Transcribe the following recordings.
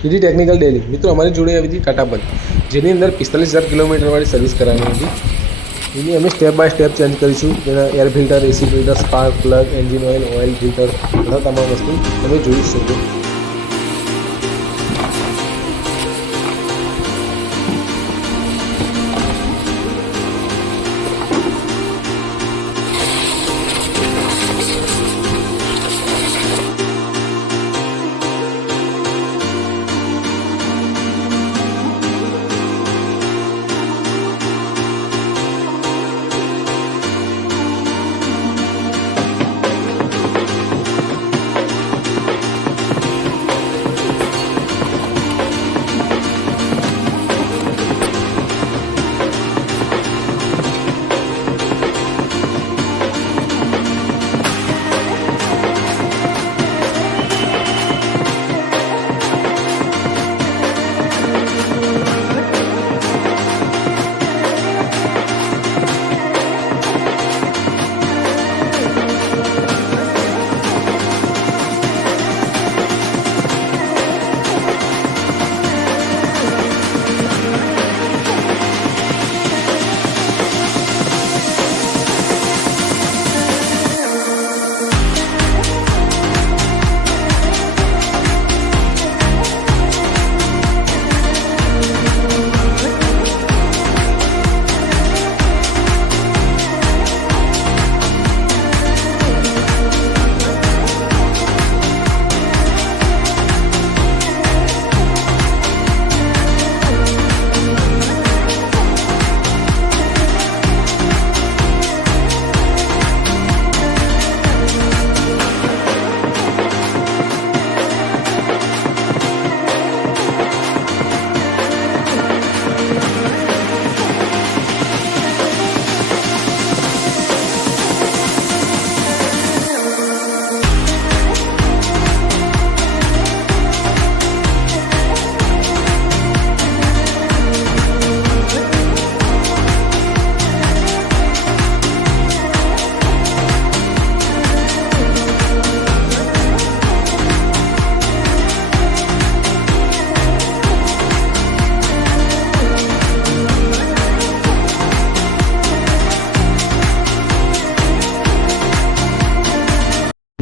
DD technical Delhi મિત્રો અમારી જોડે આવી હતી ટાટા પંચ, જેની અંદર 45,000 કિલોમીટરવાળી સર્વિસ કરાવવાની હતી. એની અમે સ્ટેપ બાય સ્ટેપ ચેન્જ કરીશું. જેના air filter, AC filter, spark plug, engine oil filter, બધા તમામ વસ્તુ તમે જોઈ શકો.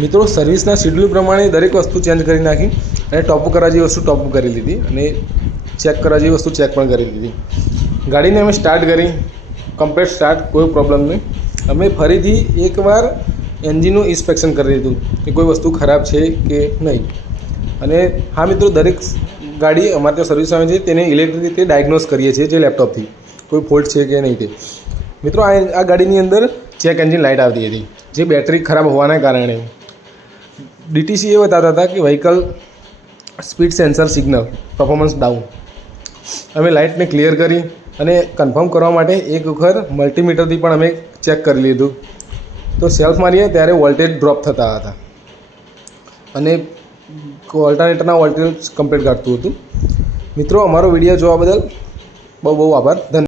મિત્રો સર્વિસના શેડ્યુલ પ્રમાણે દરેક વસ્તુ ચેન્જ કરી નાખી અને ટોપ કરવા જેવી વસ્તુ ટોપ કરી લીધી અને ચેક કરવા જેવી વસ્તુ ચેક પણ કરી લીધી. ગાડીને અમે સ્ટાર્ટ કરી, કમ્પ્લીટ સ્ટાર્ટ, કોઈ પ્રોબ્લેમ નહીં. અમે ફરીથી એકવાર એન્જિનનું ઇન્સ્પેક્શન કરી લીધું કે કોઈ વસ્તુ ખરાબ છે કે નહીં. અને હા મિત્રો, દરેક ગાડી અમારે ત્યાં સર્વિસ આવે છે તેને ઇલેક્ટ્રિક રીતે ડાયગ્નોઝ કરીએ છીએ જે લેપટોપથી કોઈ ફોલ્ટ છે કે નહીં તે. મિત્રો આ ગાડીની અંદર ચેક એન્જિન લાઇટ આવતી હતી જે બેટરી ખરાબ હોવાના કારણે. ડીટીસી એ બતાવતા હતા કે vehicle speed sensor signal performance down. અમે લાઇટને ક્લિયર કરી અને કન્ફર્મ કરવા માટે એક વખત મલ્ટીમીટરથી પણ અમે ચેક કરી લીધું. તો સેલ્ફ મારીએ ત્યારે વોલ્ટેજ ડ્રોપ થતા હતા અને ઓલ્ટરનેટરના વોલ્ટેજ કમ્પ્લીટ કાઢતું હતું. મિત્રો અમારો વિડીયો જોવા બદલ બહુ બહુ આભાર. ધન્યવાદ.